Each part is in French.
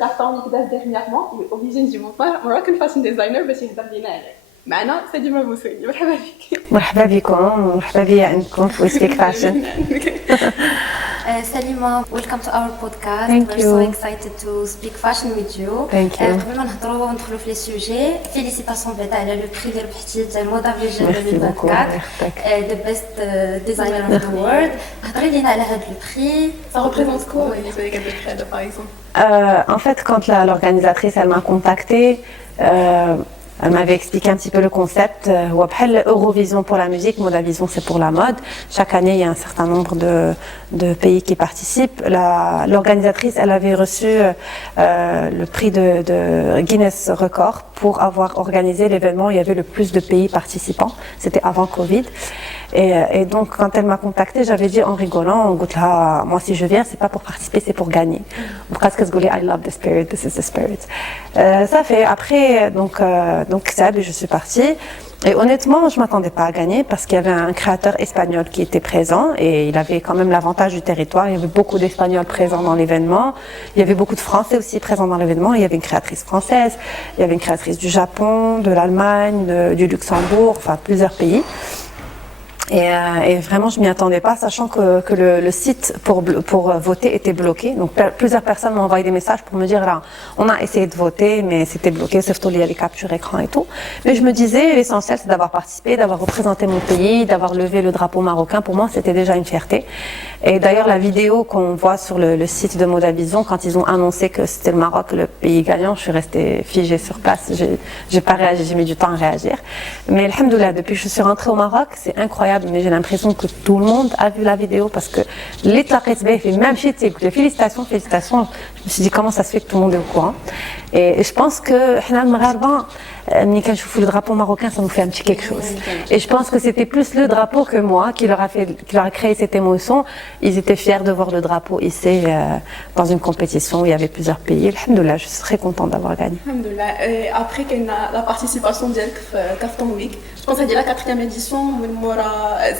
كارطون اللي كداز dernièrement obligé نجيبو Moroccan fashion designer باش يهضر لينا عليه. معنا سليمة بوسويني. مرحبا بك. مرحبا بكم ومرحبا بيا عندكم في ويسبيك فاشن. Salima, welcome to our podcast. Thank We're you. so excited to speak fashion with you. Thank you. قبل ما نهضروا وندخلوا في لي سوجي félicitations بعدا على لو بري اللي ربحتي تاع المودا فيجن Merci beaucoup. 2024 the best designer of the world. هضري لينا على هذا لو بري. Ça représente quoi بالنسبة لك هاد البري par exemple? En fait, quand l'organisatrice elle m'a contactée, elle m'avait expliqué un petit peu le concept. Eurovision pour la musique, Modavision c'est pour la mode. Chaque année, il y a un certain nombre de pays qui participent. L'organisatrice, elle avait reçu le prix de Guinness Record pour avoir organisé l'événement. Il y avait le plus de pays participants. C'était avant Covid. Et donc, quand elle m'a contactée, j'avais dit en rigolant, moi si je viens, c'est pas pour participer, c'est pour gagner. Presque ce I love the spirit, this is the spirit. Ça fait après, donc ça, je suis partie. Et honnêtement, je m'attendais pas à gagner parce qu'il y avait un créateur espagnol qui était présent et il avait quand même l'avantage du territoire. Il y avait beaucoup d'Espagnols présents dans l'événement. Il y avait beaucoup de Français aussi présents dans l'événement. Il y avait une créatrice française, il y avait une créatrice du Japon, de l'Allemagne, du Luxembourg, enfin plusieurs pays. Et vraiment, je m'y attendais pas, sachant que le site pour voter était bloqué. Donc, plusieurs personnes m'ont envoyé des messages pour me dire là, on a essayé de voter, mais c'était bloqué, sauf qu'il y a les captures écran et tout. Mais je me disais, l'essentiel, c'est d'avoir participé, d'avoir représenté mon pays, d'avoir levé le drapeau marocain. Pour moi, c'était déjà une fierté. Et d'ailleurs, la vidéo qu'on voit sur le site de Modavision, quand ils ont annoncé que c'était le Maroc le pays gagnant, je suis restée figée sur place. J'ai pas réagi, j'ai mis du temps à réagir. Mais alhamdoulilah, depuis que je suis rentrée au Maroc, c'est incroyable. Mais j'ai l'impression que tout le monde a vu la vidéo parce que même chez félicitations. Je me suis dit comment ça se fait que tout le monde est au courant. Et je pense que quand je fous le drapeau marocain, ça nous fait un petit quelque chose. Et je pense que c'était plus le drapeau que moi qui leur a créé cette émotion. Ils étaient fiers de voir le drapeau ici dans une compétition où il y avait plusieurs pays. Alhamdoulilah, je suis très contente d'avoir gagné. Alhamdoulilah. Et après qu'il y a la participation de Kaftan Week, je pense que c'est la 4e édition,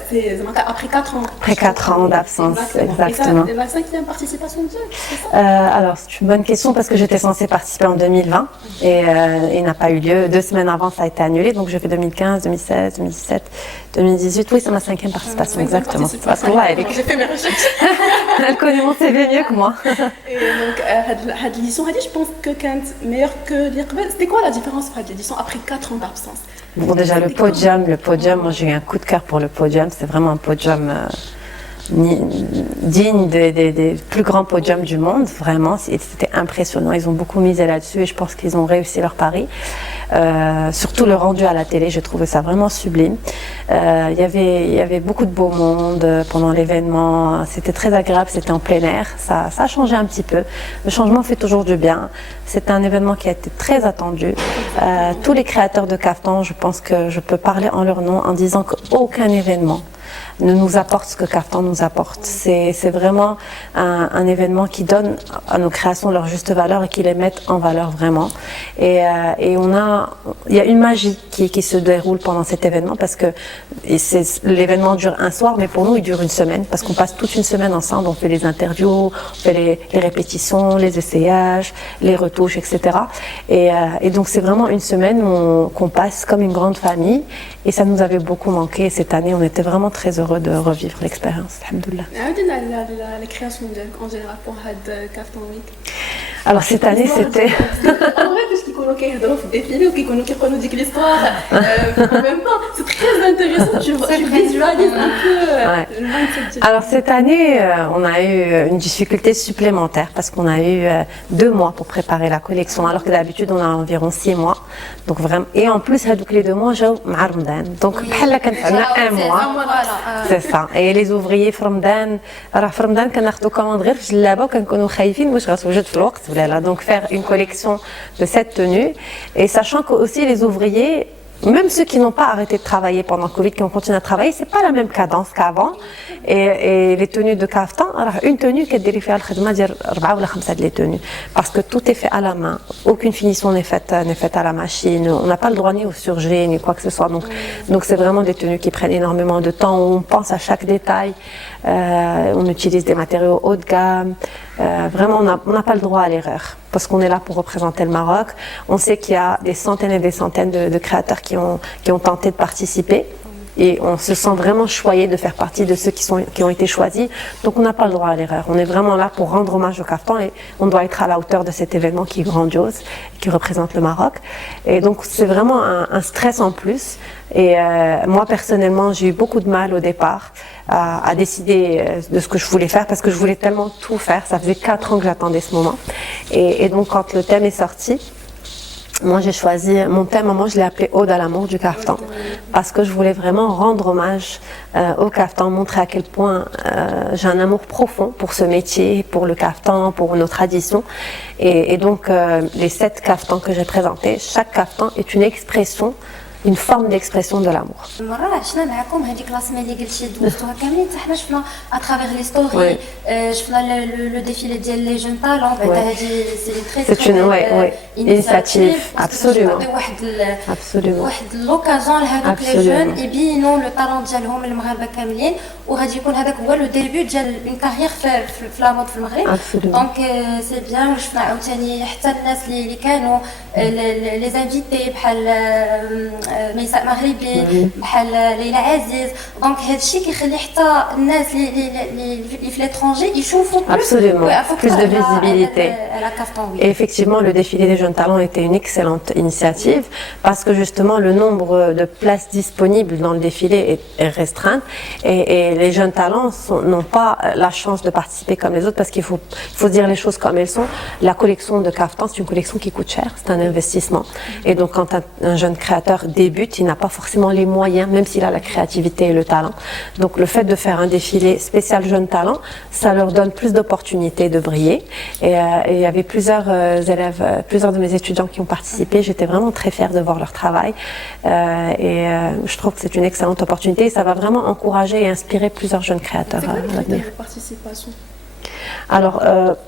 c'est après 4 ans. Après 4 ans d'absence, exactement. Et la 5e participation de c'est ça? Alors, c'est une bonne question parce que j'étais censée participer en 2020 et il n'a pas eu lieu. 2 semaines avant, ça a été annulé. Donc, j'ai fait 2015, 2016, 2017, 2018. Oui, c'est ma 5e participation, exactement. Parce que j'ai fait mes recherches. Elle connaît mon CV mieux que moi. Et donc, cette édition, je pense que c'est meilleure que l'Iqbal. C'était quoi la différence de cette édition après 4 ans d'absence? Bon, déjà, le podium, moi j'ai eu un coup de cœur pour le podium. C'est vraiment un podium digne des plus grands podiums du monde, vraiment. C'était impressionnant. Ils ont beaucoup misé là-dessus et je pense qu'ils ont réussi leur pari. Surtout le rendu à la télé, j'ai trouvé ça vraiment sublime. Il y avait beaucoup de beau monde pendant l'événement. C'était très agréable, c'était en plein air. Ça a changé un petit peu. Le changement fait toujours du bien. C'est un événement qui a été très attendu. Tous les créateurs de Kaftan, je pense que je peux parler en leur nom en disant qu'aucun événement ne nous apporte ce que Kaftan nous apporte. C'est vraiment un événement qui donne à nos créations leur juste valeur et qui les met en valeur vraiment. Et il y a une magie qui se déroule pendant cet événement parce que l'événement dure un soir, mais pour nous il dure une semaine parce qu'on passe toute une semaine ensemble. On fait les interviews, on fait les répétitions, les essayages, les retouches, etc. Et donc c'est vraiment une semaine qu'on passe comme une grande famille et ça nous avait beaucoup manqué. Cette année, on était vraiment très heureux de revivre l'expérience. Alhamdoulilah. La création en général pour Kaftan Week. Alors cette année, c'était... En vrai, parce qu'ils connaissent des défilés ou qu'ils connaissent l'histoire, en même temps, c'est très intéressant. Tu visualises un peu le mindset. Alors cette année, on a eu une difficulté supplémentaire parce qu'on a eu 2 mois pour préparer la collection, alors que d'habitude on a environ 6 mois. Donc vraiment, et en plus, les 2 mois, j'ai Ramadan. Donc, un mois. C'est ça. Et les ouvriers Ramadan, Ramadan, كان ناخذوا كوموند غير في الجلابه وكنكونوا خايفين واش غتوجد في الوقت ولا لا. Donc faire une collection de 7 tenues et sachant que aussi les ouvriers, même ceux qui n'ont pas arrêté de travailler pendant Covid, qui ont continué à travailler, c'est pas la même cadence qu'avant. Et les tenues de Kaftan, une tenue qui est فيها الخدمه ديال 4 ولا 5 de les tenues parce que tout est fait à la main. Aucune finition n'est faite à la machine. On n'a pas le droit ni au surgelé ni quoi que ce soit. Donc c'est vraiment des tenues qui prennent énormément de temps. On pense à chaque détail. On utilise des matériaux haut de gamme. Vraiment, on n'a pas le droit à l'erreur parce qu'on est là pour représenter le Maroc. On sait qu'il y a des centaines et des centaines de créateurs qui ont tenté de participer. Et on se sent vraiment choyé de faire partie de ceux qui ont été choisis. Donc on n'a pas le droit à l'erreur. On est vraiment là pour rendre hommage au Kaftan et on doit être à la hauteur de cet événement qui est grandiose, qui représente le Maroc. Et donc c'est vraiment un stress en plus. Et moi personnellement, j'ai eu beaucoup de mal au départ à décider de ce que je voulais faire parce que je voulais tellement tout faire. Ça faisait 4 ans que j'attendais ce moment. Et donc quand le thème est sorti, moi, j'ai choisi mon thème, moi je l'ai appelé Ode à l'amour du Kaftan parce que je voulais vraiment rendre hommage au Kaftan, montrer à quel point j'ai un amour profond pour ce métier, pour le Kaftan, pour nos traditions. Et donc, les 7 Kaftans que j'ai présentés, chaque Kaftan est une expression, une forme d'expression de l'amour. مرة عشنا معكم هذيك لاسمي اللي قلتي دوزتوها كاملين حتى حنا شفنا اترافيغ لي ستوري شفنا لو ديفيلي ديال لي جون طالون بعدا هذه سي تري انيشيتيف ابسولومون واحد لوكازيون لهذوك لي جون يبينوا لو طالون ديالهم المغاربه كاملين وغادي يكون هذاك هو لو ديبي ديال اون كارير في لا مود في المغرب دونك سي بيان وشفنا عاوتاني حتى الناس اللي كانوا لي زانفيتي بحال ميساء مغربي بحال ليلى عزيز دونك هذا الشيء كيخلي حتى الناس اللي في ليترونجي يشوفوا plus de visibilité. Et effectivement, le défilé des jeunes talents était une excellente initiative parce que justement le nombre de places disponibles dans le défilé est restreint et les jeunes talents n'ont pas la chance de participer comme les autres parce qu'il faut dire les choses comme elles sont. La collection de Kaftan, c'est une collection qui coûte cher, c'est un investissement. Et donc quand un jeune créateur débute, il n'a pas forcément les moyens, même s'il a la créativité et le talent. Donc le fait de faire un défilé spécial jeunes talents, ça leur donne plus d'opportunités de briller. Et il y avait plusieurs élèves, plusieurs de mes étudiants qui ont participé. J'étais vraiment très fière de voir leur travail. Je trouve que c'est une excellente opportunité et ça va vraiment encourager et inspirer plusieurs jeunes créateurs à l'avenir. Alors,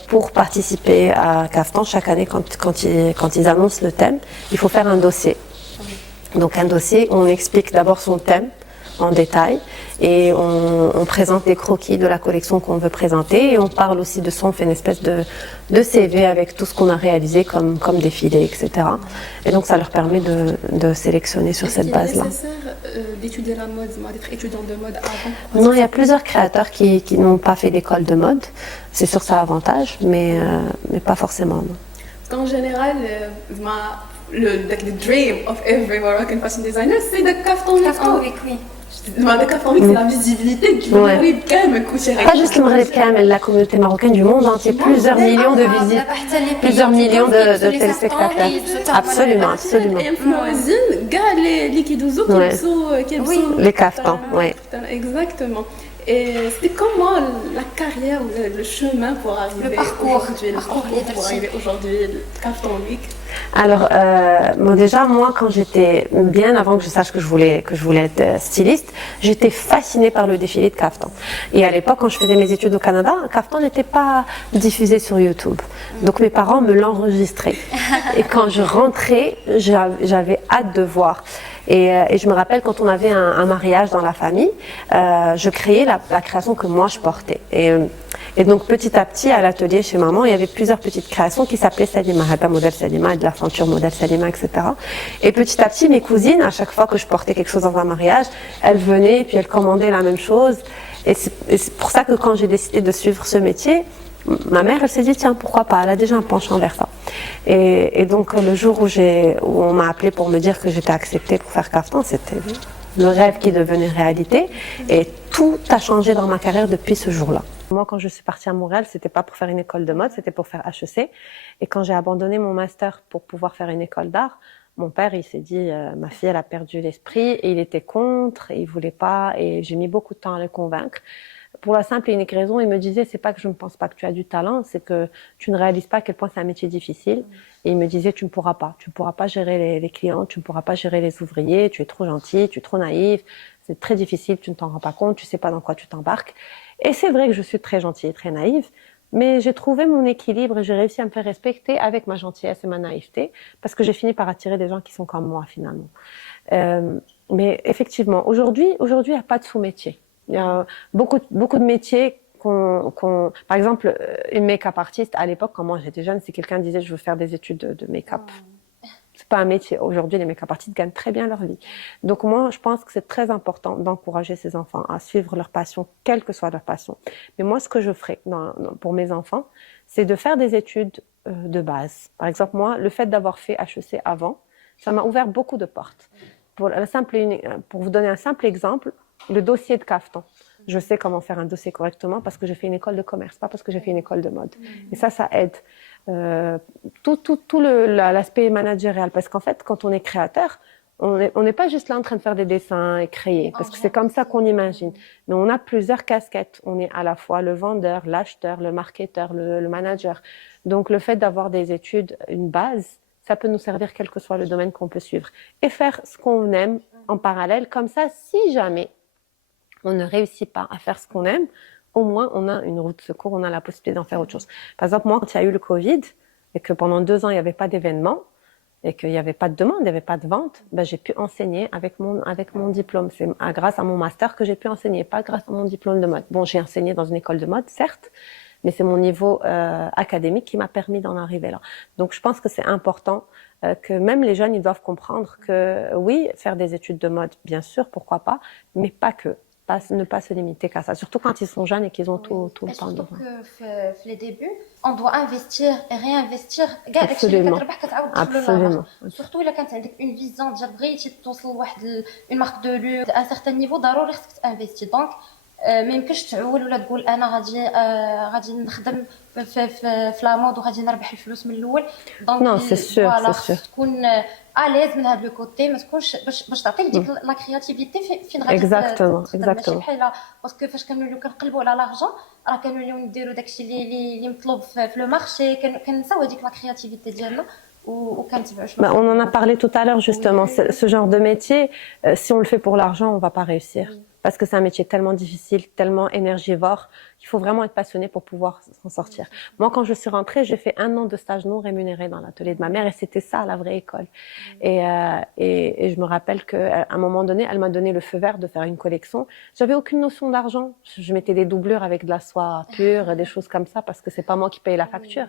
pour participer à Kaftan, chaque année, quand ils annoncent le thème, il faut faire un dossier. Donc un dossier, on explique d'abord son thème en détail et on présente des croquis de la collection qu'on veut présenter et on parle aussi de ça, on fait une espèce de CV avec tout ce qu'on a réalisé comme défilé, etc. Et donc ça leur permet de sélectionner sur cette base-là. Est-ce qu'il est nécessaire d'étudier la mode, d'être étudiant de mode avant? Non, il y a plusieurs créateurs qui n'ont pas fait d'école de mode. C'est sûr, ça a avantage, mais pas forcément. Non. Parce qu'en général, le dream of every Moroccan fashion designer, c'est de Kaftan week. Oui. Le Kaftan week, c'est la visibilité du Maghreb كامل. Pas juste le Maghreb كامل, la communauté marocaine du monde entier, plusieurs millions de visites, plusieurs millions de téléspectateurs. Absolument, absolument. Les Kaftans, oui. Exactement. Et c'était comment la carrière, le chemin pour arriver aujourd'hui, le Kaftan Week? Alors, déjà, moi, quand j'étais, bien avant que je sache que je voulais être styliste, j'étais fascinée par le défilé de Kaftan. Et à l'époque, quand je faisais mes études au Canada, Kaftan n'était pas diffusé sur YouTube. Donc, mes parents me l'enregistraient. Et quand je rentrais, j'avais hâte de voir. Et je me rappelle quand on avait un mariage dans la famille, je créais la création que moi je portais. Et donc petit à petit à l'atelier chez maman, il y avait plusieurs petites créations qui s'appelaient Salima, Hata modèle Salima, et de la ceinture modèle Salima, etc. Et petit à petit, mes cousines, à chaque fois que je portais quelque chose dans un mariage, elles venaient et puis elles commandaient la même chose. Et c'est pour ça que quand j'ai décidé de suivre ce métier, ma mère, elle s'est dit, tiens, pourquoi pas, elle a déjà un penchant vers ça. Et donc, le jour où on m'a appelé pour me dire que j'étais acceptée pour faire Kaftan, c'était le rêve qui devenait réalité. Et tout a changé dans ma carrière depuis ce jour-là. Moi, quand je suis partie à Montréal, c'était pas pour faire une école de mode, c'était pour faire HEC. Et quand j'ai abandonné mon master pour pouvoir faire une école d'art, mon père, il s'est dit, ma fille, elle a perdu l'esprit, et il était contre, et il voulait pas, et j'ai mis beaucoup de temps à le convaincre. Pour la simple et unique raison, il me disait, c'est pas que je ne pense pas que tu as du talent, c'est que tu ne réalises pas à quel point c'est un métier difficile. Et il me disait, tu ne pourras pas gérer les clients, tu ne pourras pas gérer les ouvriers, tu es trop gentil, tu es trop naïf, c'est très difficile, tu ne t'en rends pas compte, tu sais pas dans quoi tu t'embarques. Et c'est vrai que je suis très gentille et très naïve, mais j'ai trouvé mon équilibre et j'ai réussi à me faire respecter avec ma gentillesse et ma naïveté, parce que j'ai fini par attirer des gens qui sont comme moi finalement. Mais effectivement, aujourd'hui, il n'y a pas de sous-métier. Il y a beaucoup de métiers Par exemple, une make-up artiste, à l'époque, quand moi j'étais jeune, si quelqu'un disait je veux faire des études de make-up, c'est pas un métier. Aujourd'hui, les make-up artistes gagnent très bien leur vie. Donc moi, je pense que c'est très important d'encourager ces enfants à suivre leur passion, quelle que soit leur passion. Mais moi, ce que je ferais pour mes enfants, c'est de faire des études de base. Par exemple, moi, le fait d'avoir fait HEC avant, ça m'a ouvert beaucoup de portes. Pour vous donner un simple exemple, le dossier de caftan. Je sais comment faire un dossier correctement parce que j'ai fait une école de commerce, pas parce que j'ai fait une école de mode. Et ça aide. Tout l'aspect managérial. Parce qu'en fait, quand on est créateur, on n'est pas juste là en train de faire des dessins et créer, parce que c'est comme ça qu'on imagine. Mais on a plusieurs casquettes. On est à la fois le vendeur, l'acheteur, le marketeur, le manager. Donc, le fait d'avoir des études, une base, ça peut nous servir quel que soit le domaine qu'on peut suivre. Et faire ce qu'on aime en parallèle. Comme ça, si jamais on ne réussit pas à faire ce qu'on aime, au moins on a une route de secours, on a la possibilité d'en faire autre chose. Par exemple, moi, quand il y a eu le Covid, et que pendant 2 ans, il n'y avait pas d'événement, et qu'il n'y avait pas de demande, il n'y avait pas de vente, j'ai pu enseigner avec mon diplôme. C'est grâce à mon master que j'ai pu enseigner, pas grâce à mon diplôme de mode. Bon, j'ai enseigné dans une école de mode, certes, mais c'est mon niveau académique qui m'a permis d'en arriver là. Donc, je pense que c'est important que même les jeunes, ils doivent comprendre que oui, faire des études de mode, bien sûr, pourquoi pas, mais pas que. Ne pas se limiter qu'à ça, surtout quand ils sont jeunes et qu'ils ont tout le temps devant. Surtout que les débuts, on doit investir et réinvestir. Absolument. Absolument. Surtout إلا كانت عندك une vision ديال بغيتي توصل لواحد une marque de luxe à un certain niveau, ضروري خصك تانفيستي. دونك ما يمكنش تعول ولا تقول انا غادي نخدم في لا مود وغادي نربح الفلوس من الاول. دونك non, c'est sûr. تكون اليز من هذا لو كوتي، ما تكونش باش تعطيك ديك لا كرياتيفيتي فين غادي exactement ماشي بحال باسكو فاش كنوليو كنقلبوا على لارجون راه كنوليو نديروا داكشي اللي مطلوب في لو مارشي، كنساو هذيك لا كرياتيفيتي ديالنا. On en a parlé tout à l'heure justement, ce genre de métier, si on le fait pour l'argent, on va pas réussir. Parce que c'est un métier tellement difficile, tellement énergivore, il faut vraiment être passionné pour pouvoir s'en sortir. Moi, quand je suis rentrée, j'ai fait 1 an de stage non rémunéré dans l'atelier de ma mère et c'était ça, la vraie école. Et je me rappelle qu'à un moment donné, elle m'a donné le feu vert de faire une collection. J'avais aucune notion d'argent. Je mettais des doublures avec de la soie pure, des choses comme ça, parce que c'est pas moi qui paye la facture.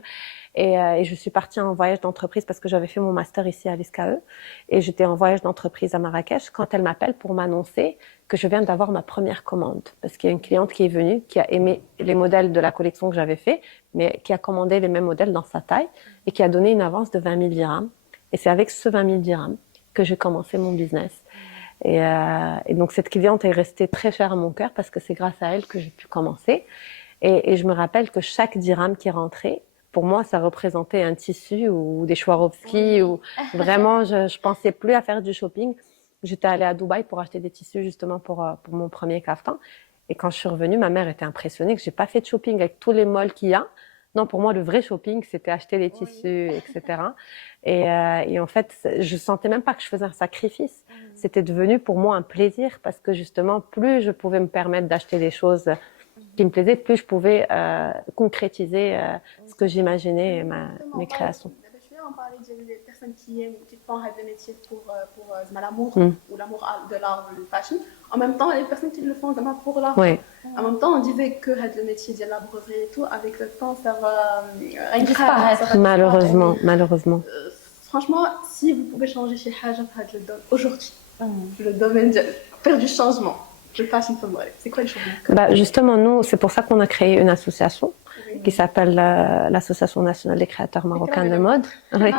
Et je suis partie en voyage d'entreprise parce que j'avais fait mon master ici à l'ISCAE et j'étais en voyage d'entreprise à Marrakech quand elle m'appelle pour m'annoncer que je viens d'avoir ma première commande, parce qu'il y a une cliente qui est venue, qui a aimé les modèles de la collection que j'avais fait, mais qui a commandé les mêmes modèles dans sa taille et qui a donné une avance de 20 000 dirhams. Et c'est avec ce 20 000 dirhams que j'ai commencé mon business. Et donc cette cliente est restée très chère à mon cœur parce que c'est grâce à elle que j'ai pu commencer. Et je me rappelle que chaque dirham qui rentrait, pour moi, ça représentait un tissu ou des Swarovski ou vraiment, je pensais plus à faire du shopping. J'étais allée à Dubaï pour acheter des tissus justement pour mon premier caftan. Et quand je suis revenue, ma mère était impressionnée que j'ai pas fait de shopping avec tous les malls qu'il y a. Non, pour moi, le vrai shopping, c'était acheter les tissus, etc. Et en fait, je sentais même pas que je faisais un sacrifice. C'était devenu pour moi un plaisir parce que justement, plus je pouvais me permettre d'acheter des choses qui me plaisait, plus je pouvais concrétiser ce que j'imaginais, mes créations. On parlait des personnes qui font le métier pour l'amour ou l'amour de l'art, de la fashion. En même temps, les personnes qui le font pour l'art. Oui. En même temps, on disait que le métier de la breverie et tout, avec le temps, ça va disparaître. Malheureusement. Franchement, si vous pouvez changer chez Haja aujourd'hui, le domaine de faire du changement, je passe une fois. C'est quoi le changement? Justement, nous, c'est pour ça qu'on a créé une association qui s'appelle l'Association nationale des créateurs marocains de mode. Oui.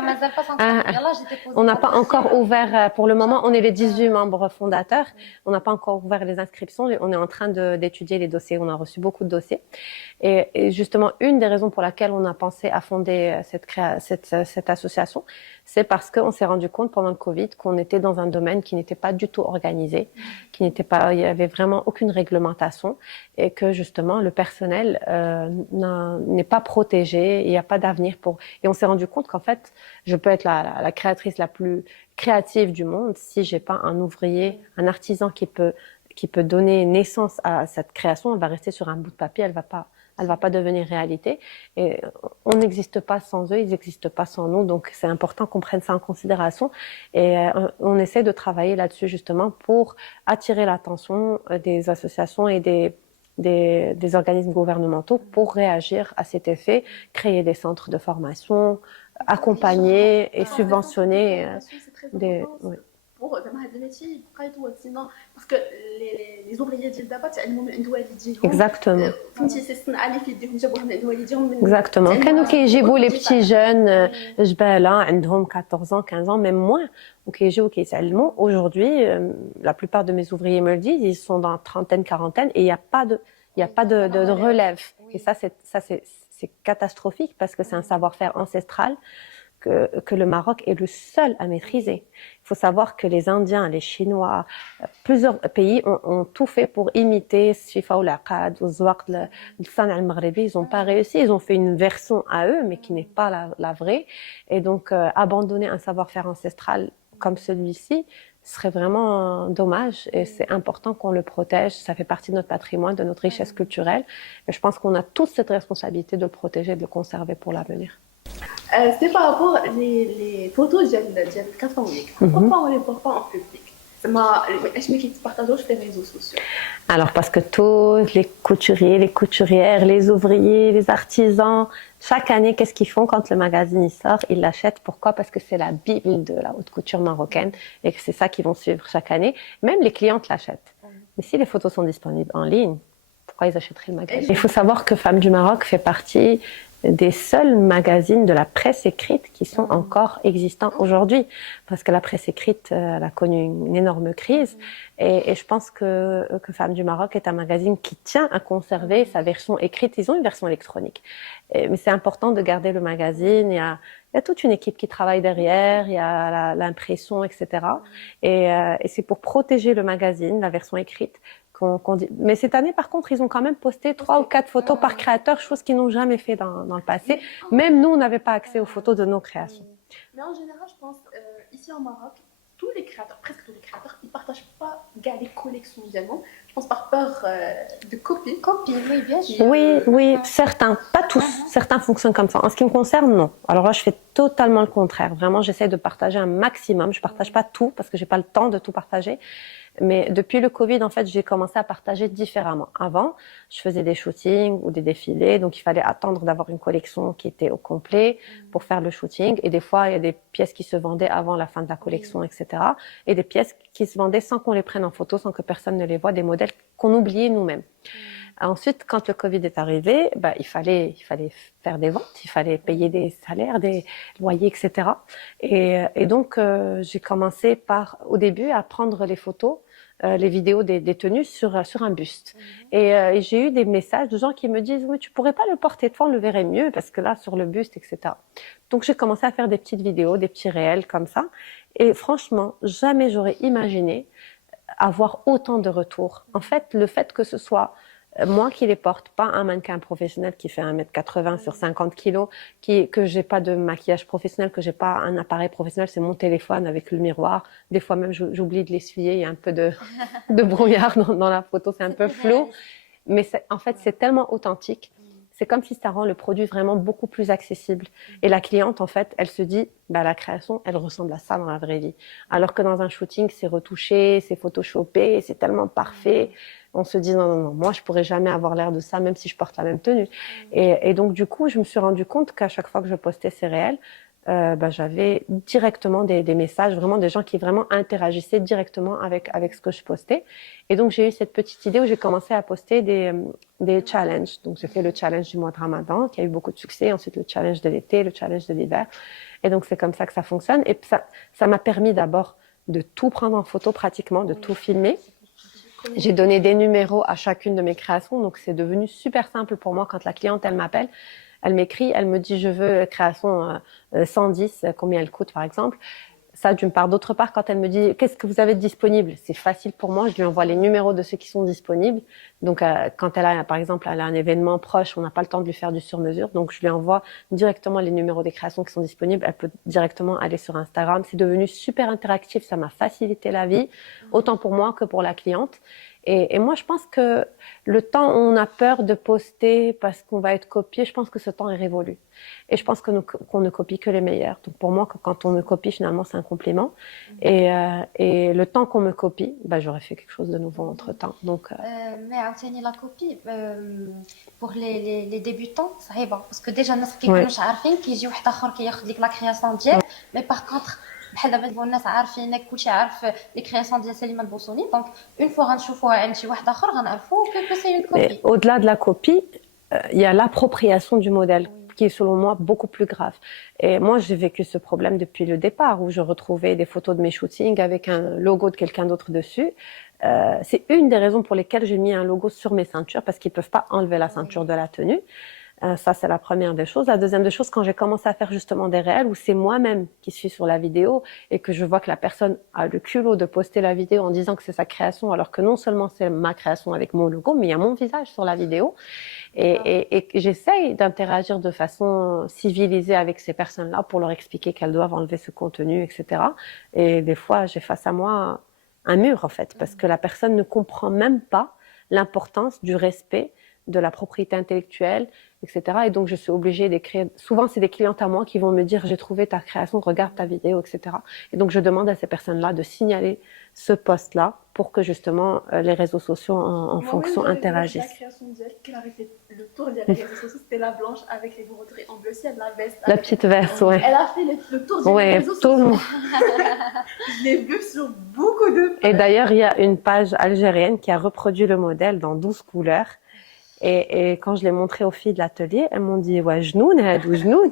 On n'a pas encore ouvert, pour le moment, on est les 18 membres fondateurs. On n'a pas encore ouvert les inscriptions. On est en train d'étudier les dossiers. On a reçu beaucoup de dossiers. Et justement, une des raisons pour laquelle on a pensé à fonder cette association, c'est parce qu'on s'est rendu compte pendant le Covid qu'on était dans un domaine qui n'était pas du tout organisé, il y avait vraiment aucune réglementation et que justement le personnel n'est pas protégé, il n'y a pas d'avenir et on s'est rendu compte qu'en fait, je peux être la créatrice la plus créative du monde si j'ai pas un ouvrier, un artisan qui peut donner naissance à cette création, elle va rester sur un bout de papier, elle va pas devenir réalité. Et on n'existe pas sans eux, ils n'existent pas sans nous. Donc, c'est important qu'on prenne ça en considération. Et on essaie de travailler là-dessus, justement, pour attirer l'attention des associations et des organismes gouvernementaux pour réagir à cet effet, créer des centres de formation, accompagner et subventionner des... Oui. Pour زعما هاد الميتي يبقى يتوازن باسكو لي زوغريي ديال دابا تعلموا من عند والديهم اكزاكتومون فهمتي سي الصنعه اللي في يديهم جابوها من عند والديهم اكزاكتومون كانوا كيجيبوا لي بيتي جون جباله عندهم 14 ans 15 ans même moins وكيجيو كيتعلموا aujourd'hui la plupart de mes ouvriers me le disent ils sont dans trentaine quarantaine et il y a pas de relève et ça c'est catastrophique parce que c'est un savoir-faire ancestral que le Maroc est le seul à maîtriser. Il faut savoir que les Indiens, les Chinois, plusieurs pays ont tout fait pour imiter Shifa ou l'Aqad ou Zwaq, le Sana al-Maghribi. Ils n'ont pas réussi. Ils ont fait une version à eux, mais qui n'est pas la vraie. Et donc, abandonner un savoir-faire ancestral comme celui-ci serait vraiment dommage. Et c'est important qu'on le protège. Ça fait partie de notre patrimoine, de notre richesse culturelle. Et je pense qu'on a tous cette responsabilité de le protéger, de le conserver pour l'avenir. C'est par rapport les photos ديال الكافونيك pourquoi on les porte pas en public زعما اش ما كيتبارطاجوش في les réseaux sociaux alors parce que tous les couturiers les couturières les ouvriers les artisans chaque année qu'est-ce qu'ils font quand le magazine sort ils l'achètent pourquoi parce que c'est la bible de la haute couture marocaine et que c'est ça qu'ils vont suivre chaque année même les clientes l'achètent mais si les photos sont disponibles en ligne pourquoi ils achèteraient le magazine il faut savoir que Femmes du Maroc fait partie des seuls magazines de la presse écrite qui sont encore existants aujourd'hui. Parce que la presse écrite, elle a connu une énorme crise. Et je pense que Femmes du Maroc est un magazine qui tient à conserver sa version écrite. Ils ont une version électronique. Mais c'est important de garder le magazine. Il y a toute une équipe qui travaille derrière. Il y a l'impression, etc. Et c'est pour protéger le magazine, la version écrite, mais cette année, par contre, ils ont quand même posté 3 ou 4 photos par créateur, chose qu'ils n'ont jamais fait dans le passé. Même nous, on n'avait pas accès aux photos de nos créations. Mais en général, je pense, ici en Maroc, tous les créateurs, presque tous les créateurs, ils partagent pas les collections également. Je pense par peur de copier. Copier, oui, bien sûr. Oui, certains, pas tous. Certains fonctionnent comme ça. En ce qui me concerne, non. Alors là, je fais totalement le contraire. Vraiment, j'essaie de partager un maximum. Je partage pas tout parce que j'ai pas le temps de tout partager. Mais depuis le Covid, en fait, j'ai commencé à partager différemment. Avant, je faisais des shootings ou des défilés, donc il fallait attendre d'avoir une collection qui était au complet pour faire le shooting. Et des fois, il y a des pièces qui se vendaient avant la fin de la collection, etc. Et des pièces qui se vendaient sans qu'on les prenne en photo, sans que personne ne les voie, des modèles qu'on oubliait nous-mêmes. Ensuite, quand le Covid est arrivé, il fallait faire des ventes, il fallait payer des salaires, des loyers, etc. Et donc, j'ai commencé au début, à prendre les photos, les vidéos des tenues sur un buste. Et j'ai eu des messages de gens qui me disent « Mais tu pourrais pas le porter de fois, on le verrait mieux, parce que là, sur le buste, etc. » Donc, j'ai commencé à faire des petites vidéos, des petits réels comme ça. Et franchement, jamais j'aurais imaginé avoir autant de retours. En fait, le fait que ce soit moi qui les porte, pas un mannequin professionnel qui fait 1m80 sur 50 kilos, que j'ai pas de maquillage professionnel, que j'ai pas un appareil professionnel, c'est mon téléphone avec le miroir. Des fois même, j'oublie de l'essuyer, il y a un peu de brouillard dans la photo, c'est un peu flou. Mais en fait, c'est tellement authentique. C'est comme si ça rend le produit vraiment beaucoup plus accessible. Et la cliente, en fait, elle se dit, la création, elle ressemble à ça dans la vraie vie. Alors que dans un shooting, c'est retouché, c'est photoshopé, c'est tellement parfait. On se dit, non, moi, je pourrais jamais avoir l'air de ça, même si je porte la même tenue. Et donc, du coup, je me suis rendu compte qu'à chaque fois que je postais ces réels, j'avais directement des messages, vraiment des gens qui vraiment interagissaient directement avec ce que je postais. Et donc, j'ai eu cette petite idée où j'ai commencé à poster des challenges. Donc, j'ai fait le challenge du mois de Ramadan, qui a eu beaucoup de succès. Ensuite, le challenge de l'été, le challenge de l'hiver. Et donc, c'est comme ça que ça fonctionne. Et ça m'a permis d'abord de tout prendre en photo pratiquement, de tout filmer. J'ai donné des numéros à chacune de mes créations. Donc, c'est devenu super simple pour moi quand la cliente, elle m'appelle. Elle m'écrit, elle me dit, je veux création 110, combien elle coûte par exemple. Ça, d'une part. D'autre part, quand elle me dit, qu'est-ce que vous avez de disponible? C'est facile pour moi, je lui envoie les numéros de ceux qui sont disponibles. Donc, quand elle a, par exemple, elle a un événement proche, on n'a pas le temps de lui faire du sur-mesure. Donc, je lui envoie directement les numéros des créations qui sont disponibles. Elle peut directement aller sur Instagram. C'est devenu super interactif, ça m'a facilité la vie, autant pour moi que pour la cliente. Et moi, je pense que le temps où on a peur de poster parce qu'on va être copié, je pense que ce temps est révolu. Et je pense que qu'on ne copie que les meilleurs. Donc pour moi, quand on me copie, finalement, c'est un compliment. Et le temps qu'on me copie, bah, j'aurais fait quelque chose de nouveau entre-temps. Donc, mais la copie, pour les débutants, c'est bon. Parce que déjà, الناس كيكونوش عارفين كيجي واحد آخر كياخذ لك لا كرياسيون ديالك. Mais par contre, بحال دابا الناس عارفينك كلشي عارف لي كرياسيون ديال سليمة البوصوني. Donc une fois غنشوفوها عند شي واحد آخر غنعرفوا que c'est une copie. Au-delà de la copie, il y a l'appropriation du modèle. Qui est selon moi beaucoup plus grave. Et moi, j'ai vécu ce problème depuis le départ, où je retrouvais des photos de mes shootings avec un logo de quelqu'un d'autre dessus. C'est une des raisons pour lesquelles j'ai mis un logo sur mes ceintures, parce qu'ils peuvent pas enlever la ceinture de la tenue. Ça, c'est la première des choses. La deuxième des choses, quand j'ai commencé à faire justement des réels où c'est moi-même qui suis sur la vidéo et que je vois que la personne a le culot de poster la vidéo en disant que c'est sa création, alors que non seulement c'est ma création avec mon logo, mais il y a mon visage sur la vidéo. Et j'essaye d'interagir de façon civilisée avec ces personnes-là pour leur expliquer qu'elles doivent enlever ce contenu, etc. Et des fois, j'ai face à moi un mur, en fait, parce que la personne ne comprend même pas l'importance du respect de la propriété intellectuelle, etc. Et donc, je suis obligée d'écrire. Souvent, c'est des clientes à moi qui vont me dire « J'ai trouvé ta création, regarde ta vidéo, etc. » Et donc, je demande à ces personnes-là de signaler ce post-là pour que, justement, les réseaux sociaux, en fonction, interagissent. La création d'elle, qu'elle avait fait le tour des réseaux sociaux, c'était la blanche avec les broderies en bleu ciel, la veste. La petite veste, ouais. Elle a fait le tour des réseaux sociaux. Tout le monde. Je l'ai vu sur beaucoup de pages. Et d'ailleurs, il y a une page algérienne qui a reproduit le modèle dans 12 couleurs. Et quand je l'ai montré aux filles de l'atelier, elles m'ont dit ouais genoun hadou genoun.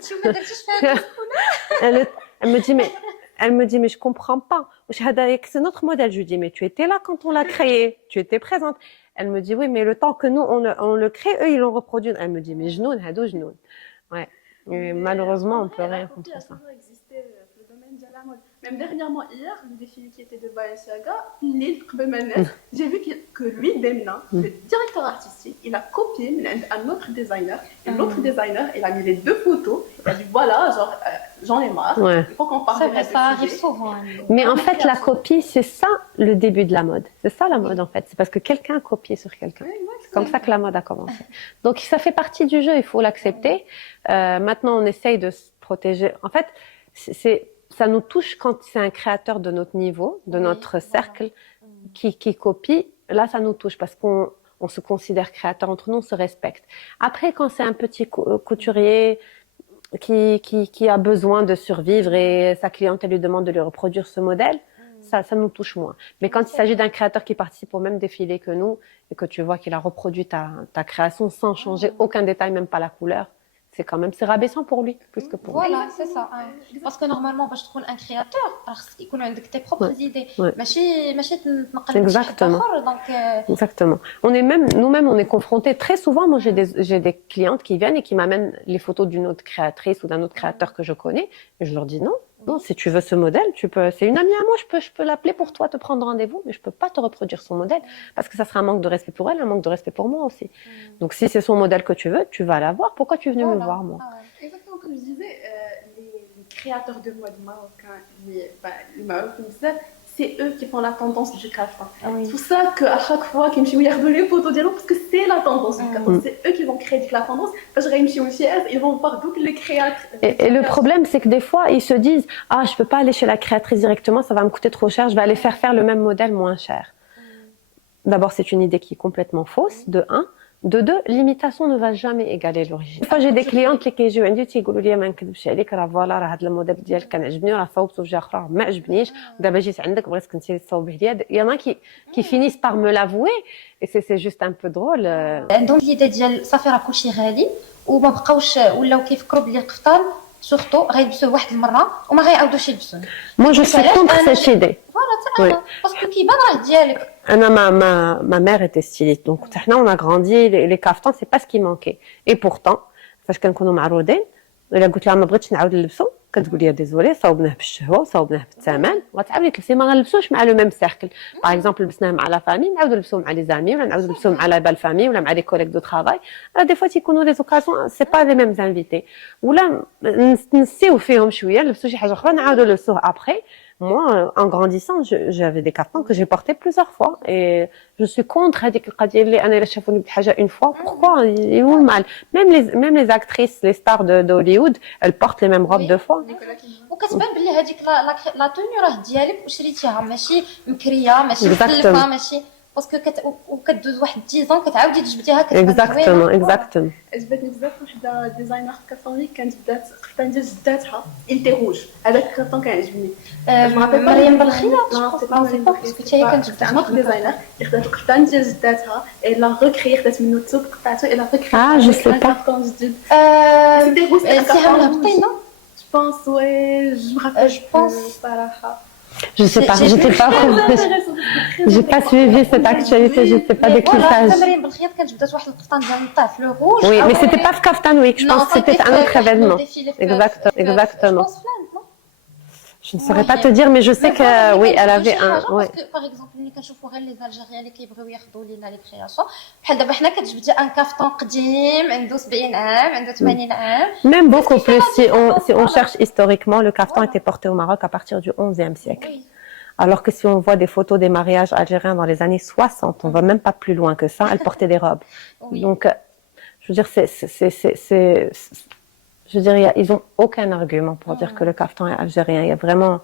Elle me dit mais je comprends pas. C'est notre modèle. Je lui dis mais tu étais là quand on l'a créé, tu étais présente. Elle me dit oui mais le temps que nous on le crée, eux ils l'ont reproduit. Elle me dit mais genoun hadou genoun. Ouais. Et malheureusement on peut rien contre ça. Même dernièrement, hier, une des filles qui était de Balenciaga, j'ai vu que lui, Demna, le directeur artistique, il a copié un autre designer. Et l'autre designer, il a mis les deux photos. Il a dit voilà, genre, j'en ai marre. Ouais. Il faut qu'on parle de ça. Ça arrive souvent. Mais en fait, la copie, c'est ça le début de la mode. C'est ça la mode en fait. C'est parce que quelqu'un a copié sur quelqu'un. C'est comme ça que la mode a commencé. Donc ça fait partie du jeu, il faut l'accepter. Maintenant, on essaye de se protéger. En fait, ça nous touche quand c'est un créateur de notre niveau, de notre cercle, qui copie. Là, ça nous touche parce qu'on se considère créateur entre nous, on se respecte. Après, quand c'est un petit couturier qui a besoin de survivre et sa clientèle lui demande de lui reproduire ce modèle, ça nous touche moins. Mais quand il s'agit d'un créateur qui participe au même défilé que nous et que tu vois qu'il a reproduit ta création sans changer aucun détail, même pas la couleur, c'est rabaissant pour lui plus que pour moi. Voilà, c'est ça. Parce que normalement, باش تكون un créateur, parce qu'il يكون عندك tes propres idées. ماشي تنقل Exactement. Exactement. Nous-mêmes, on est confrontés très souvent. Moi, j'ai des clientes qui viennent et qui m'amènent les photos d'une autre créatrice ou d'un autre créateur que je connais. Et je leur dis non, si tu veux ce modèle, c'est une amie à moi, je peux l'appeler pour toi, te prendre rendez-vous, mais je peux pas te reproduire son modèle parce que ça sera un manque de respect pour elle, un manque de respect pour moi aussi. Donc si c'est son modèle que tu veux, tu vas l'avoir. Pourquoi tu es venu me voir moi? Exactement comme je disais, les créateurs de mode marocains, les Marocains, c'est eux qui font la tendance du kaftan. C'est pour ça qu'à chaque fois qu'ils me regardent les photos d'eux, parce que c'est la tendance du kaftan, c'est eux qui vont créer la tendance. Parce que ils vont voir d'où les créateurs. Et le problème, c'est que des fois, ils se disent je peux pas aller chez la créatrice directement, ça va me coûter trop cher, je vais aller faire le même modèle moins cher. D'abord, c'est une idée qui est complètement fausse, de un. De deux, l'imitation ne va jamais égaler l'origine. Des fois, j'ai des clientes qui كيجيو عندي تيقولوا لي ما نكذبش عليك راه فوالا راه هذا الموديل ديالك كان عجبني راه صوبته في جهه اخرى ما عجبنيش ودابا جيت عندك بغيتك انت تصوبيه ليا. Il y en a qui finissent par me l'avouer et c'est juste un peu drôle. عندهم l'idée ديال صافي راه كلشي غالي وما بقاوش ولاو كيفكروا بلي القفطان سورتو غيلبسوه واحد المره وما غيعاودوش يلبسوه. Moi je suis contre cette idée. Voilà, parce que كيبان راه ديالك. Ma mère était styliste, donc on a grandi, les kaftans, c'est pas ce qui manquait. Et pourtant, فاش كنكونوا معروضين الا قلت لها ما بغيتش نعاود نلبسو كتقول لي ديزولي صاوبناه بالشهوه وصاوبناه بالثمن وغتعاودي تلبسي ما غنلبسوش مع لو ميم سيركل. باغ اكزومبل لبسناه مع لا فامي نعاودو نلبسوه مع لي زامي ولا نعاودو نلبسوه مع لا بال فامي ولا مع لي كوليك دو ترافاي. دي فوا تيكونوا لي زوكازيون سي با لي ميم انفيتي ولا نسيو فيهم شويه نلبسوا شي حاجه اخرى نعاودو نلبسوه ابري moi, en grandissant, j'avais des caftans que j'ai portés plusieurs fois. Et je suis contre une fois. Pourquoi? Il est où le mal? Même les actrices, les stars d'Hollywood, elles portent les mêmes robes deux fois. وكتبان بلي هذيك لا توني راه ديالك وشريتيها ماشي مكريه ماشي مخلفه ماشي باسكو وكدوز واحد 10 ans كتعاودي تجبديها اكزاكتومون عجبتني بزاف وحده ديزاينر كافوني كانت بدات قفطان ديال جداتها التي روج هذاك الكافون كيعجبني مريم بالخياط باسكو هي كانت تاع ديزاينر خدات القفطان ديال جداتها الا ريكري خدات منه الثوب قطعته الا ريكري جو سي با كافون جديد سيتي روج سيها من هبطينا Je pense, ouais, je me rappelle. Je pense. Je sais pas, j'étais pas. J'ai pas suivi cette actualité, je sais pas des clipages. Oui, mais c'était pas Kaftan Week, je pense que c'était un autre événement. Exactement. Je ne saurais pas te dire, mais je sais que oui, elle avait un. Oui. Par exemple, ملي كنشوفوا غير لي زالجيريان اللي كيبغيو ياخذوا لينا لي كرياسيون بحال دابا حنا كتجبدي ان كافتون قديم عنده 70 عام عنده 80 عام. Même beaucoup plus si on cherche historiquement, le kaftan était porté au Maroc à partir du 11e siècle. Alors que si on voit des photos des mariages algériens dans les années 60, on va même pas plus loin que ça, elles portaient des robes. Donc je veux dire je dirais, ils ont aucun argument pour dire que le kaftan est algérien. Il y a vraiment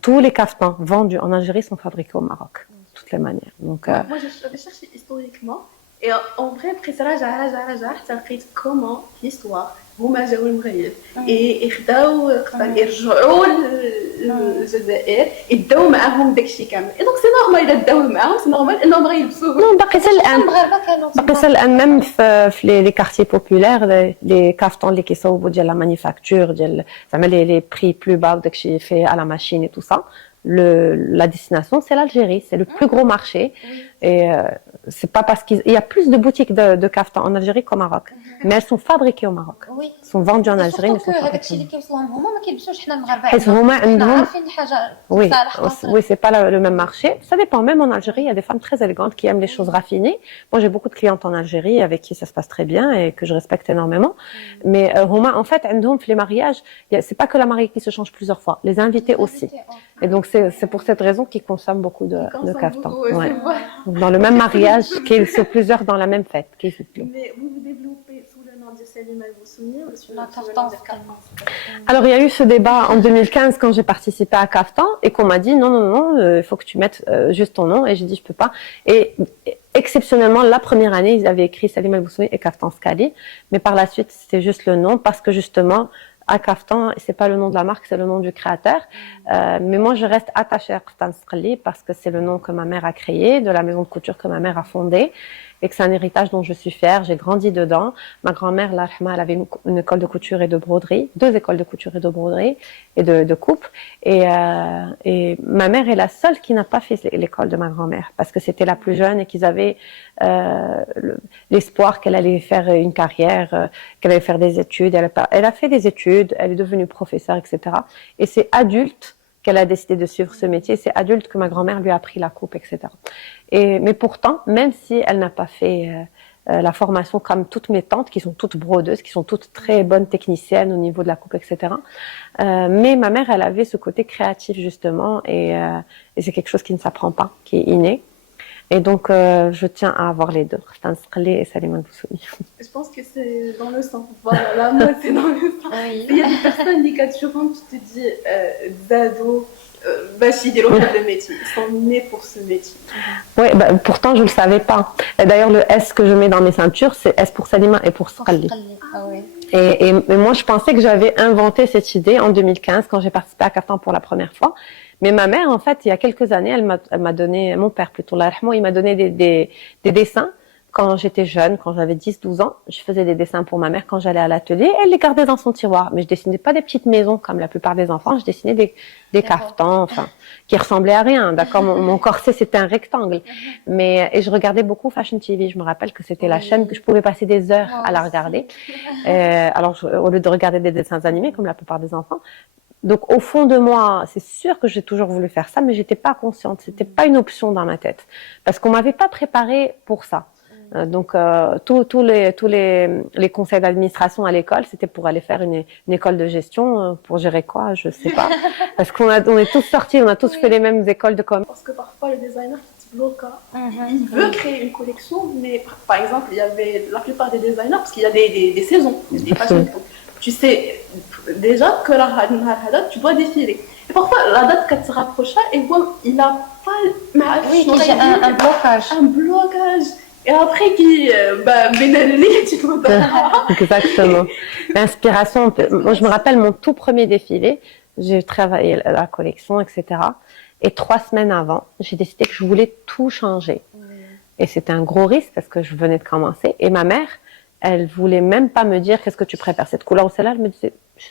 tous les kaftans vendus en Algérie sont fabriqués au Maroc, de toutes les manières. Donc, moi, j'avais cherché historiquement et en vrai, après ça, j'ai appris comment l'histoire. هما جاوا المغرب يخداو يرجعوا للجزائر يداو معاهم داكشي كامل دونك سي نورمال الا داو معاهم سي نورمال انهم غيلبسوه نو باقي حتى الان ميم في لي كارتيي بوبولير لي كافتون اللي كيصوبوا ديال لا مانيفاكتور ديال زعما لي بري بلو با وداكشي في على ماشين اي تو سا la destination, c'est l'Algérie. C'est le plus gros marché. Et c'est pas parce qu'il y a plus de boutiques de kaftan en Algérie qu'au Maroc. Mais elles sont fabriquées au Maroc. Oui. Elles sont vendues en Algérie, mais sont fabriquées. Oui, c'est pas le même marché. Ça dépend. Même en Algérie, il y a des femmes très élégantes qui aiment les choses raffinées. Moi, j'ai beaucoup de clientes en Algérie avec qui ça se passe très bien et que je respecte énormément. Mais en fait, les mariages, c'est pas que la mariée qui se change plusieurs fois. Les invités aussi. Et donc, c'est pour cette raison qu'ils consomment beaucoup de kaftan. Ouais. Dans le même mariage, qu'ils sont plusieurs dans la même fête. Mais vous développez sous le nom de Salima El-Boussouni ou sous le nom de Kaftan? Alors, il y a eu ce débat en 2015 quand j'ai participé à Kaftan et qu'on m'a dit non, il faut que tu mettes juste ton nom. Et j'ai dit je peux pas. Et exceptionnellement, la première année, ils avaient écrit Salima El-Boussouni et Kaftan Skali. Mais par la suite, c'était juste le nom parce que justement, à Kaftan, c'est pas le nom de la marque, c'est le nom du créateur. Mais moi, je reste attachée à Kaftan Skali parce que c'est le nom que ma mère a créé, de la maison de couture que ma mère a fondée, et que c'est un héritage dont je suis fière. J'ai grandi dedans. Ma grand-mère, Allah yarhamha, elle avait une école de couture et de broderie, 2 écoles de couture et de broderie et de coupe. Et ma mère est la seule qui n'a pas fait l'école de ma grand-mère parce que c'était la plus jeune et qu'ils avaient l'espoir qu'elle allait faire une carrière, qu'elle allait faire des études. Elle a fait des études, elle est devenue professeure, etc. Et c'est adulte qu'elle a décidé de suivre ce métier. C'est adulte que ma grand-mère lui a appris la coupe, etc. Mais pourtant, même si elle n'a pas fait la formation comme toutes mes tantes, qui sont toutes brodeuses, qui sont toutes très bonnes techniciennes au niveau de la coupe, etc. Mais ma mère, elle avait ce côté créatif, justement, et c'est quelque chose qui ne s'apprend pas, qui est inné. Et donc, je tiens à avoir les deux, Kaftan Skali et Salima El-Boussouni. Je pense que c'est dans le sang. Voilà, la mode, c'est dans le sang. Oui. Il y a des personnes qui tu te dis, Zado, Bachi, le métier. Ils sont nés pour ce métier. Oui, pourtant, je ne le savais pas. Et d'ailleurs, le S que je mets dans mes ceintures, c'est S pour Salima et pour Skali. Ah oui. Et moi, je pensais que j'avais inventé cette idée en 2015 quand j'ai participé à Kaftan pour la première fois. Mais ma mère, en fait, il y a quelques années, elle m'a donné, mon père plutôt, il m'a donné des dessins quand j'étais jeune, quand j'avais 10-12 ans. Je faisais des dessins pour ma mère quand j'allais à l'atelier. Elle les gardait dans son tiroir. Mais je dessinais pas des petites maisons comme la plupart des enfants. Je dessinais des caftans, enfin, qui ressemblaient à rien. D'accord, mon corset, c'était un rectangle. Et je regardais beaucoup Fashion TV. Je me rappelle que c'était la chaîne que je pouvais passer des heures à la regarder. Alors, au lieu de regarder des dessins animés comme la plupart des enfants. Donc, au fond de moi, c'est sûr que j'ai toujours voulu faire ça, mais j'étais pas consciente. C'était pas une option dans ma tête. Parce qu'on m'avait pas préparée pour ça. Les conseils d'administration à l'école, c'était pour aller faire une école de gestion. Pour gérer quoi? Je sais pas. Parce on est tous sortis, on a tous fait les mêmes écoles de com. Parce que parfois, le designer qui te bloque, il veut créer une collection, mais par exemple, il y avait la plupart des designers, parce qu'il y a des saisons, des fashion. Tu sais déjà que tu dois défiler. Et parfois, la date quand tu te rapproches, et il n'a pas un blocage. Un blocage. Et après, tu dois Exactement. L'inspiration, moi je me rappelle mon tout premier défilé, j'ai travaillé la collection, etc. Et 3 semaines avant, j'ai décidé que je voulais tout changer. Et c'était un gros risque parce que je venais de commencer. Et ma mère, elle voulait même pas me dire qu'est-ce que tu préfères, cette couleur ou celle-là. Elle me disait, je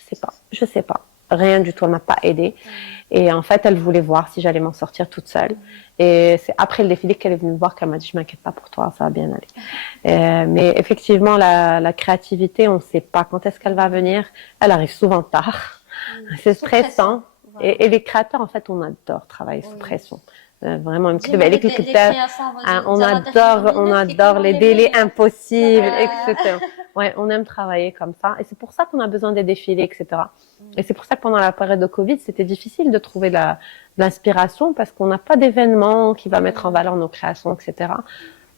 sais pas. Rien du tout, elle m'a pas aidée. Et en fait, elle voulait voir si j'allais m'en sortir toute seule. Et c'est après le défilé qu'elle est venue me voir qu'elle m'a dit, je m'inquiète pas pour toi, ça va bien aller. Mais effectivement, la créativité, on sait pas quand est-ce qu'elle va venir. Elle arrive souvent tard. C'est stressant. Et les créateurs, en fait, on adore travailler sous pression. Vraiment un petit peu avec les critères, on adore les délais impossibles, etc. Ouais, on aime travailler comme ça, et c'est pour ça qu'on a besoin des défilés, etc. Et c'est pour ça que pendant la période de Covid, c'était difficile de trouver de l'inspiration parce qu'on n'a pas d'événement qui va mettre en valeur nos créations, etc.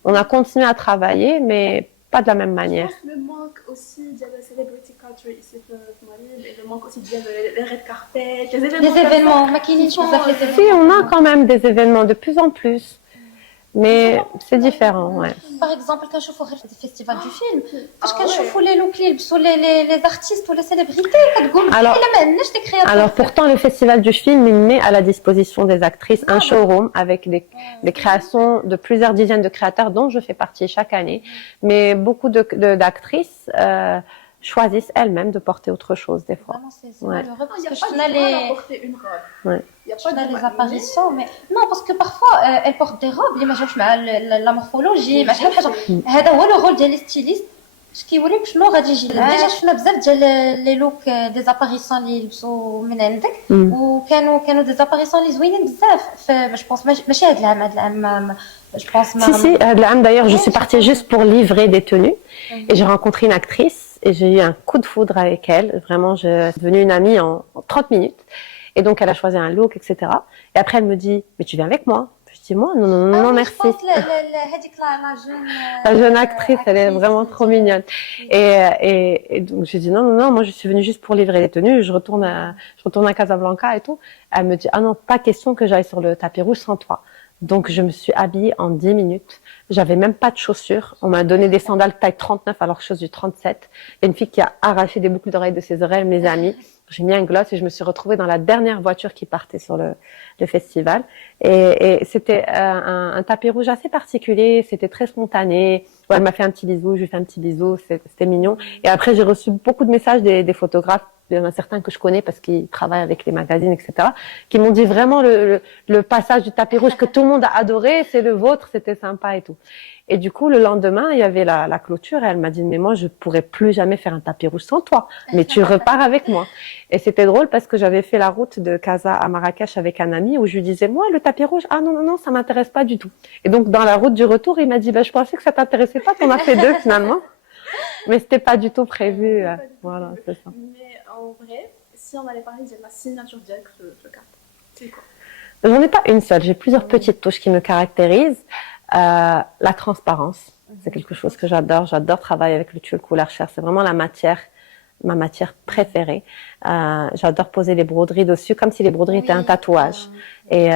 On a continué à travailler, mais pas de la même manière. Je pense le manque aussi de la celebrity culture ici au Mali, et le manque aussi de les red carpet, les événements. Si, on a quand même des événements de plus en plus, mais c'est différent, ouais. Par exemple, quand je vois le festival du film, quand je vois les looks les artistes ou les célébrités, alors pourtant le festival du film il met à la disposition des actrices un showroom avec des créations de plusieurs dizaines de créateurs dont je fais partie chaque année, mais beaucoup d'actrices choisissent elles-mêmes de porter autre chose des fois. Vraiment, c'est malheureux parce que je porter une robe. Il y a pas des apparitions, mais non, parce que parfois elles portent des robes, ما جاوش مع la morphologie, مع شحال حاجه. هذا هو لو رول ديال لي ستيليست. اش كيقول لك شنو غادي يجي ديجا شفنا بزاف ديال لي لوك دي زاباريسيون اللي يلبسوا من عندك وكانوا دي زاباريسيون اللي زوينين بزاف جو بونس ماشي هذا العام je pense si d'ailleurs je suis partie juste pour livrer des tenues et j'ai rencontré une actrice et j'ai eu un coup de foudre avec elle, vraiment je suis devenue une amie en 30 minutes. Et donc, elle a choisi un look, etc. Et après, elle me dit, mais tu viens avec moi? Je dis, moi, non, merci. La jeune actrice, elle est vraiment trop mignonne. Et donc, j'ai dit, non, moi, je suis venue juste pour livrer les tenues. Je retourne à Casablanca et tout. Elle me dit, ah non, pas question que j'aille sur le tapis rouge sans toi. Donc, je me suis habillée en 10 minutes. J'avais même pas de chaussures. On m'a donné des sandales taille 39 alors que je suis 37. Il y a une fille qui a arraché des boucles d'oreilles de ses oreilles, mes amis. J'ai mis un gloss et je me suis retrouvée dans la dernière voiture qui partait sur le festival. Et c'était un tapis rouge assez particulier. C'était très spontané. Ouais, elle m'a fait un petit bisou, je lui ai fait un petit bisou. C'était mignon. Et après, j'ai reçu beaucoup de messages des photographes. Il y en a certains que je connais parce qu'ils travaillent avec les magazines, etc., qui m'ont dit vraiment le passage du tapis rouge que tout le monde a adoré, c'est le vôtre, c'était sympa et tout. Et du coup, le lendemain, il y avait la clôture et elle m'a dit, mais moi, je pourrais plus jamais faire un tapis rouge sans toi, mais tu repars avec moi. Et c'était drôle parce que j'avais fait la route de Casa à Marrakech avec un ami où je lui disais, moi, le tapis rouge, ah non, ça m'intéresse pas du tout. Et donc, dans la route du retour, il m'a dit, je pensais que ça t'intéressait pas, t'en as fait 2 finalement. Mais c'était pas du tout prévu. Voilà, c'est ça. Mais en vrai, si on allait parler de ma signature directe, je capte. C'est quoi? J'en ai pas une seule. J'ai plusieurs petites touches qui me caractérisent. La transparence, c'est quelque chose que j'adore. J'adore travailler avec le tulle couleur chair. C'est vraiment ma matière préférée. J'adore poser les broderies dessus, comme si les broderies étaient un tatouage. Et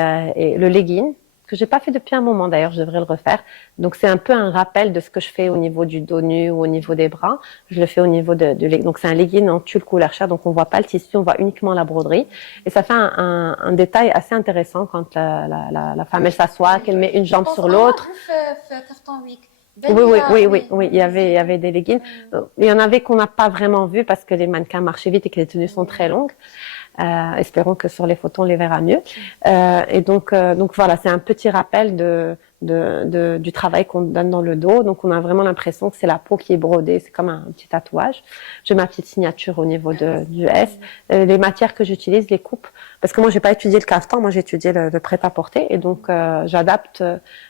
le legging, que j'ai pas fait depuis un moment d'ailleurs, je devrais le refaire. Donc c'est un peu un rappel de ce que je fais au niveau du dos nu ou au niveau des bras. Je le fais au niveau donc c'est un legging en tulle couleur chair, donc on voit pas le tissu, on voit uniquement la broderie. Et ça fait un détail assez intéressant quand la femme elle s'assoit, qu'elle met une jambe sur l'autre. Oui, il y avait des leggings. Il y en avait qu'on n'a pas vraiment vu parce que les mannequins marchaient vite et que les tenues sont très longues. Espérons que sur les photos on les verra mieux. Et donc voilà, c'est un petit rappel du travail qu'on donne dans le dos. Donc on a vraiment l'impression que c'est la peau qui est brodée, c'est comme un petit tatouage. J'ai ma petite signature au niveau du S. Les matières que j'utilise, les coupes, parce que moi j'ai pas étudié le caftan, moi j'ai étudié le prêt-à-porter et donc j'adapte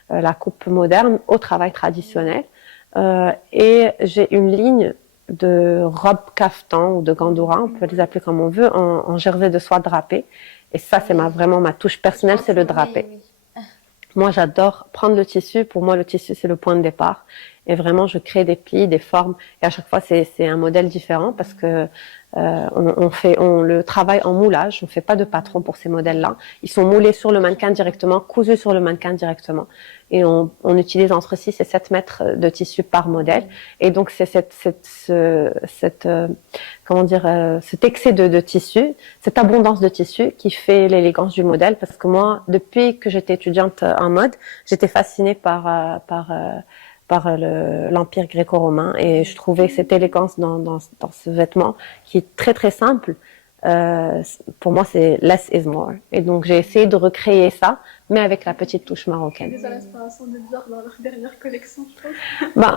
la coupe moderne au travail traditionnel. et j'ai une ligne de robes caftan ou de gandoura, on peut les appeler comme on veut, en jersey de soie drapé. Et ça, c'est vraiment ma touche personnelle, c'est le drapé. Moi, j'adore prendre le tissu. Pour moi, le tissu, c'est le point de départ. Et vraiment, je crée des plis, des formes. Et à chaque fois, c'est un modèle différent parce que on le travaille en moulage. On fait pas de patron pour ces modèles-là. Ils sont moulés sur le mannequin directement, cousus sur le mannequin directement. Et on utilise entre 6 et 7 mètres de tissu par modèle. Et donc, c'est comment dire, cet excès de tissu, cette abondance de tissu qui fait l'élégance du modèle. Parce que moi, depuis que j'étais étudiante en mode, j'étais fascinée par l'Empire gréco-romain et je trouvais cette élégance dans ce vêtement qui est très très simple. Pour moi, c'est less is more. Et donc, j'ai essayé de recréer ça, mais avec la petite touche marocaine. Déjà l'inspiration de Dior dans leur dernière collection, je trouve. Ben,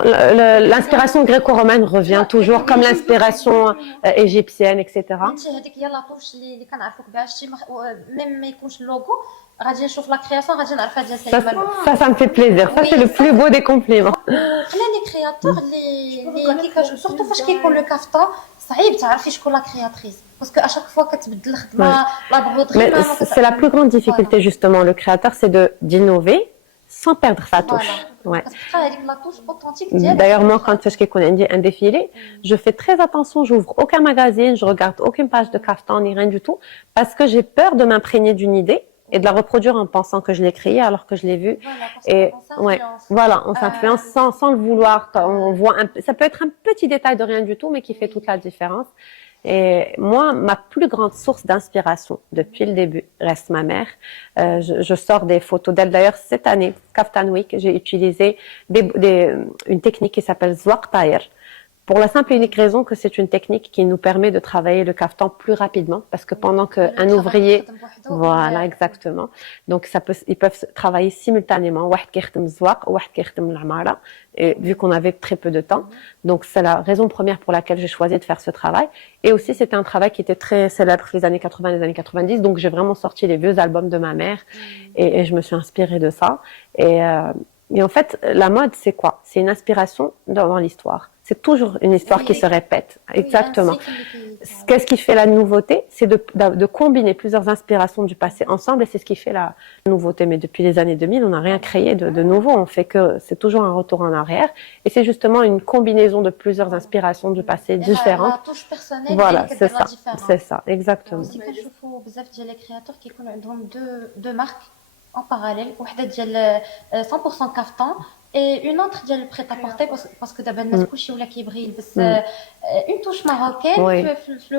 l'inspiration gréco-romaine revient toujours, comme l'inspiration égyptienne, etc. Ça me fait plaisir. Ça, c'est le plus beau des compliments. Les créateurs, surtout parce qu'ils ont le kaftan, صعيب تعرفي شكون لا créatrice parce que à chaque fois كتبدل الخدمه لا broderie c'est la plus grande difficulté justement le créateur c'est d'innover sans perdre sa touche. Ouais. D'ailleurs moi quand je fais un défilé, je fais très attention, j'ouvre aucun magazine, je regarde aucune page de kaftan ni rien du tout parce que j'ai peur de m'imprégner d'une idée et de la reproduire en pensant que je l'ai créée alors que je l'ai vue. Et ouais, voilà, on s'influence sans le vouloir. On voit ça peut être un petit détail de rien du tout, mais qui fait toute la différence. Et moi, ma plus grande source d'inspiration depuis le début reste ma mère. Je sors des photos d'elle. D'ailleurs, cette année, Kaftan Week, j'ai utilisé une technique qui s'appelle Zwaq Taïr. Pour la simple et unique raison que c'est une technique qui nous permet de travailler le kaftan plus rapidement parce que pendant qu'un ouvrier, voilà, exactement. Donc ils peuvent travailler simultanément. Et vu qu'on avait très peu de temps. Donc c'est la raison première pour laquelle j'ai choisi de faire ce travail. Et aussi c'était un travail qui était très célèbre les années 80, les années 90. Donc j'ai vraiment sorti les vieux albums de ma mère et je me suis inspirée de ça. Et en fait, la mode, c'est quoi? C'est une inspiration dans l'histoire. C'est toujours une histoire qui se répète. Exactement. Qu'est-ce qui fait la nouveauté? C'est de combiner plusieurs inspirations du passé ensemble et c'est ce qui fait la nouveauté. Mais depuis les années 2000, on n'a rien créé de nouveau. On fait que c'est toujours un retour en arrière et c'est justement une combinaison de plusieurs inspirations du passé différentes. La touche personnelle. Voilà, c'est ça. C'est ça, exactement. aussi كنشوفوا بزاف ديال les créateurs qui يكون عندهم deux marques en parallèle, وحده ديال 100% kaftan et une autre ديال prêt à porter parce que دابا الناس كلشي ولا كيبغي يلبس une touche marocaine في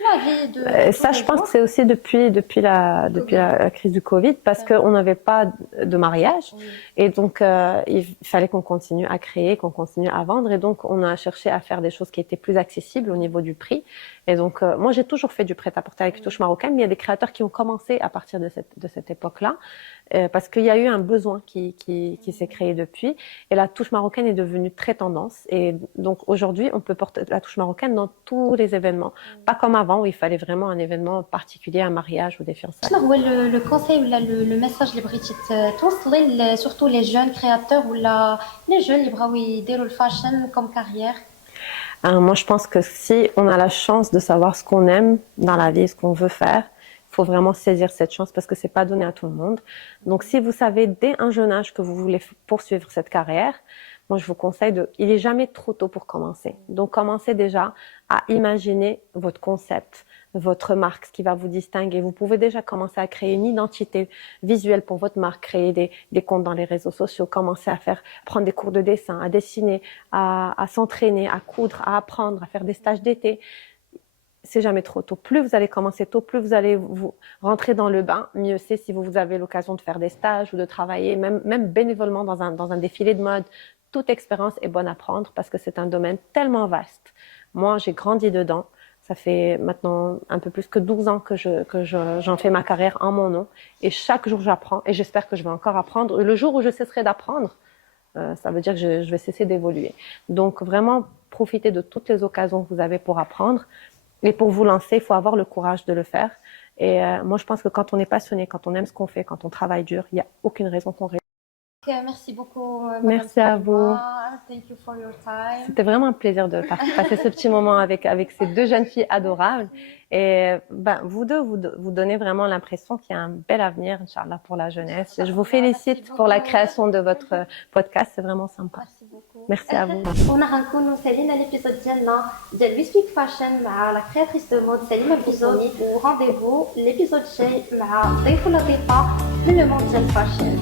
la vie de ça je pense que c'est aussi depuis la crise du Covid parce qu'on n'avait pas de mariage et donc il fallait qu'on continue à créer, qu'on continue à vendre et donc on a cherché à faire des choses qui étaient plus accessibles au niveau du prix et donc moi j'ai toujours fait du prêt-à-porter avec touche marocaine mais il y a des créateurs qui ont commencé à partir de cette époque-là parce qu'il y a eu un besoin qui s'est créé depuis et la touche marocaine est devenue très tendance et donc aujourd'hui on peut porter la touche marocaine dans tous les événements pas comme avant où il fallait vraiment un événement particulier, un mariage ou des fiançailles. شنو هو le conseil ou le message اللي بغيتي توصلي surtout les jeunes créateurs ou les jeunes اللي بغاو يديروا الفاشن comme carrière? Moi je pense que si on a la chance de savoir ce qu'on aime dans la vie, ce qu'on veut faire, il faut vraiment saisir cette chance parce que c'est pas donné à tout le monde. Donc si vous savez dès un jeune âge que vous voulez poursuivre cette carrière, moi je vous conseille il est jamais trop tôt pour commencer. Donc commencez déjà à imaginer votre concept, votre marque, ce qui va vous distinguer. Vous pouvez déjà commencer à créer une identité visuelle pour votre marque, créer des comptes dans les réseaux sociaux, commencer à prendre des cours de dessin, à dessiner, à s'entraîner, à coudre, à apprendre, à faire des stages d'été. C'est jamais trop tôt. Plus vous allez commencer tôt, plus vous allez vous rentrer dans le bain. Mieux c'est si vous avez l'occasion de faire des stages ou de travailler, même bénévolement dans un défilé de mode. Toute expérience est bonne à prendre parce que c'est un domaine tellement vaste. Moi, j'ai grandi dedans. Ça fait maintenant un peu plus que 12 ans que j'en fais ma carrière en mon nom. Et chaque jour, j'apprends. Et j'espère que je vais encore apprendre. Le jour où je cesserai d'apprendre, ça veut dire que je vais cesser d'évoluer. Donc, vraiment, profitez de toutes les occasions que vous avez pour apprendre. Et pour vous lancer, il faut avoir le courage de le faire. Et moi, je pense que quand on est passionné, quand on aime ce qu'on fait, quand on travaille dur, il n'y a aucune raison qu'on Merci beaucoup, Merci à vous. Thank you for your time. C'était vraiment un plaisir de passer ce petit moment avec ces deux jeunes filles adorables. Et vous deux, vous donnez vraiment l'impression qu'il y a un bel avenir, Inch'Allah, pour la jeunesse. Je vous félicite pour la création de votre podcast. C'est vraiment sympa. Merci beaucoup. Merci à vous. ونكونوا سالينا ليبيزود ديال وي سبيك فاشن مع لا كرياتريس دو مود سليمة بيزوني ورانديفو ليبيزود الجاي مع ضيف ولا ضيفة من لو موند ديال الفاشن.